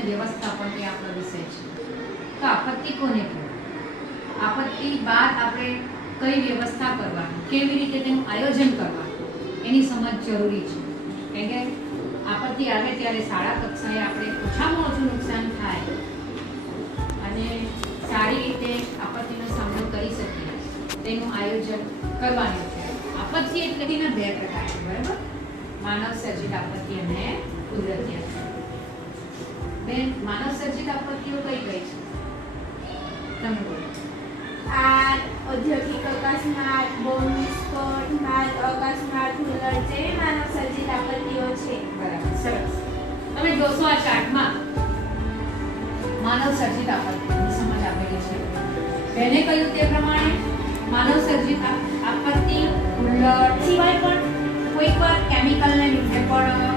અને વ્યવસ્થાપન એ આપણો વિષય છે. તો આપત્તિ કોને કહેવાય આપત્તિ બાદ આપણે કઈ વ્યવસ્થા કરવાની, કેવી રીતે તેનું આયોજન કરવાનું, એની સમજ જરૂરી છે. કેમ કે આપત્તિ આવે ત્યારે શાળા કક્ષાએ આપણે ઓછામાં ઓછું નુકસાન થાય અને સારી રીતે આપત્તિનો સામનો કરી શકીએ. તેનું આયોજન કરવાનું છે. આપત્તિ એટલે બે પ્રકાર છે, બરાબર? માનવ સર્જિત આપત્તિ અને કુદરતી આપત્તિ. બેન માનવ સર્જિત આપત્તિઓ કઈ કઈ છે? તમે બોલો. આગ ઔદ્યોગિક અકસ્માત બોમ્બ વિસ્ફોટ માર્ગ અકસ્માત હુલ્લડ જેવી માનવ સર્જિત આપત્તિઓ છે. બરાબર સરસ. તમે જોશો આ ચાર્ટમાં માનવ સર્જિત આપત્તિની સમજ આપેલી છે. બેને કહ્યું તે પ્રમાણે માનવ સર્જિત આપત્તિ હુલ્લડ સિવાય પણ કોઈક વાર કેમિકલને લીધે પણ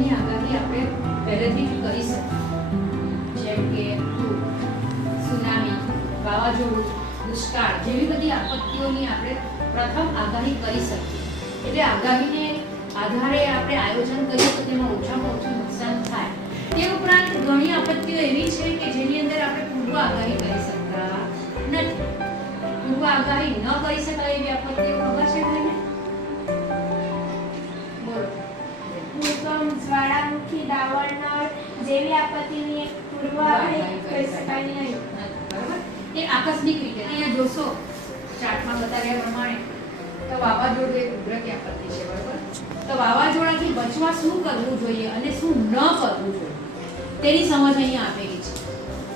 છે આગાહી આપણે પહેલેથી જ કરી શકીએ જેમ કે સુનામી, વાવાઝોડું, દુષ્કાળ જેવી બધી આપત્તિઓની આપણે પ્રથમ આગાહી કરી શકીએ. એટલે આગાહીને આધારે આપણે આયોજન કરીએ તો તેમાં ઓછામાં ઓછું નુકસાન થાય. તે ઉપરાંત ઘણી આપત્તિઓ એવી છે કે જેની અંદર આપણે પૂર્વ આગાહી કરી શકતા નથી. પૂર્વ આગાહી ન કરી શકાય એવી આપત્તિઓ જ્વાળામુખી દાવણનળ જેવી આપત્તિની એક પૂર્વ આગાહી કરી શકાય નહીં. બરાબર? એ આકસ્મિક રીતે અહીંયા જોશો ચાર્ટમાં બતાવ્યા પ્રમાણે તો વાવાઝોડું એ કુદરતી આપત્તિ છે બરાબર? તો વાવાઝોડાથી બચવા શું કરવું જોઈએ અને શું ન કરવું જોઈએ? તેની સમજ અહીંયા આપેલી છે.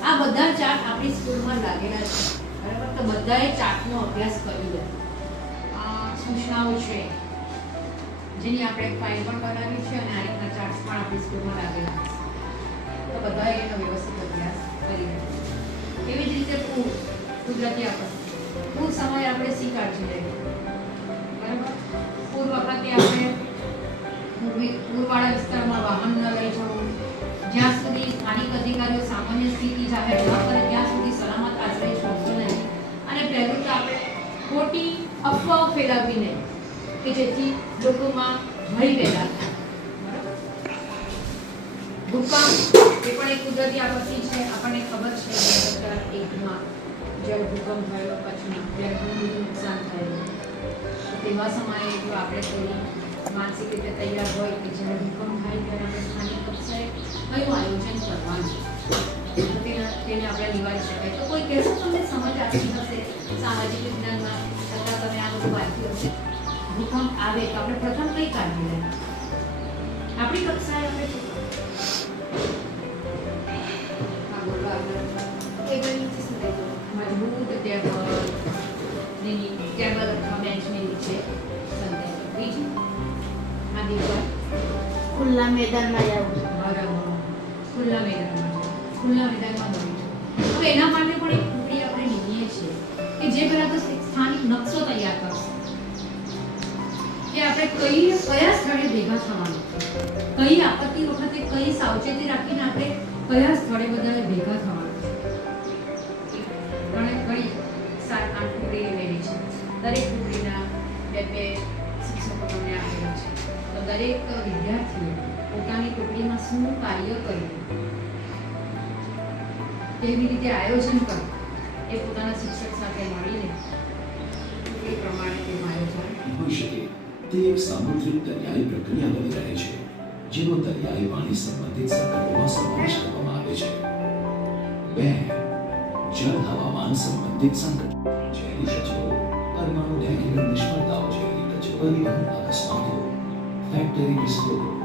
આ બધા ચાર્ટ આપણી સ્કૂલમાં લાગેલા છે બરાબર? તો બધાએ ચાર્ટનો અભ્યાસ કરી લે. આ સૂચનાઓ છે. જેની આપણે ફાઇલ પણ બનાવી છે અને આ રીતના ચાર્ટ્સ પણ આપણી સ્કૂલમાં લાગેલા છે. તો બધાએ એનો વ્યવસ્થિત અભ્યાસ કરી એવી જ રીતે પૂર, કુદરતી આપત્તિ. પૂર સમયે આપણે શી કાળજી બરાબર? પૂર વખતે આપણે પૂરવાળા વિસ્તારમાં વાહન ન લઈ જવું. જ્યાં સુધી સ્થાનિક અધિકારીઓ સામાન્ય સ્થિતિ જાહેર ન કરે, ત્યાં સુધી સલામત આશ્રય છોડશો નહીં. અને પહેલું તો આપણે ખોટી અફવાઓ ફેલાવવી નહીં કે જેથી લોકોમાં ભય પેદા થાય. ભૂકંપ એ પણ એક કુદરતી આપત્તિ છે. આપણને ખબર છે બે હજાર એકમાં જ્યારે ભૂકંપ થયો કચ્છમાં ત્યારે ઘણું નુકસાન થયું. તેવા સમયે જો આપણે કોઈ માનસિક રીતે તૈયાર હોય કે જ્યારે ભૂકંપ થાય ત્યારે આપણે સ્થાનિક કક્ષાએ કયું આયોજન કરવાનું? તેને આપણે નિવારી શકાય. તો કોઈ કહેશો તમને સમજ આવી હશે? સામાજિક વિજ્ઞાનમાં છતાં તમે આ બધું વાંચ્યું હશે? ભૂકંપ આવે તો આપણે પ્રથમ કઈ કાળજી લેવી આપણી કક્ષાએ આપણે શું. મજબૂત ટેબલ ટેબલ અથવા બેન્ચની નીચે સંતાઈ બીજું? આ દીકરા? ખુલ્લા મેદાનમાં જવું બરાબર. ખુલ્લા મેદાનમાં જવું. ખુલ્લા મેદાનમાં દોડી જવું. હવે એના માટે પણ એક કે આપણે કઈ કયા સ્થળે ભેગા થવાનું? કઈ આપત્તિ વખતે કઈ સાવચેતી રાખીને આપણે કયા સ્થળે બધા ભેગા થવાનું? ઘણી ઘણી સાત આઠ ટુકડી લેવી છે. દરેક ટુકડીના બે બે શિક્ષકો આપેલા છે. તો દરેક વિદ્યાર્થીએ પોતાની ટુકડીમાં શું કાર્ય કર્યું? કેવી રીતે આયોજન કરવું એ પોતાના શિક્ષક સાથે મળીને એ પ્રમાણે તેનું આયોજન તે એક સામુદ્રિક દરિયાઈ પ્રક્રિયા બની રહે છે, જેનો દરિયાઈ પાણી સંબંધિત સંકટોમાં સમાવેશ કરવામાં આવે છે. બે, જળ હવામાન સંબંધિત સંકટ ઝેરી કચરો પરમાણુ ઢેકીકરણ નિષ્ફળતાઓ જેવી કચરો પરિવહન અકસ્માતો ફેક્ટરી વિસ્ફોટો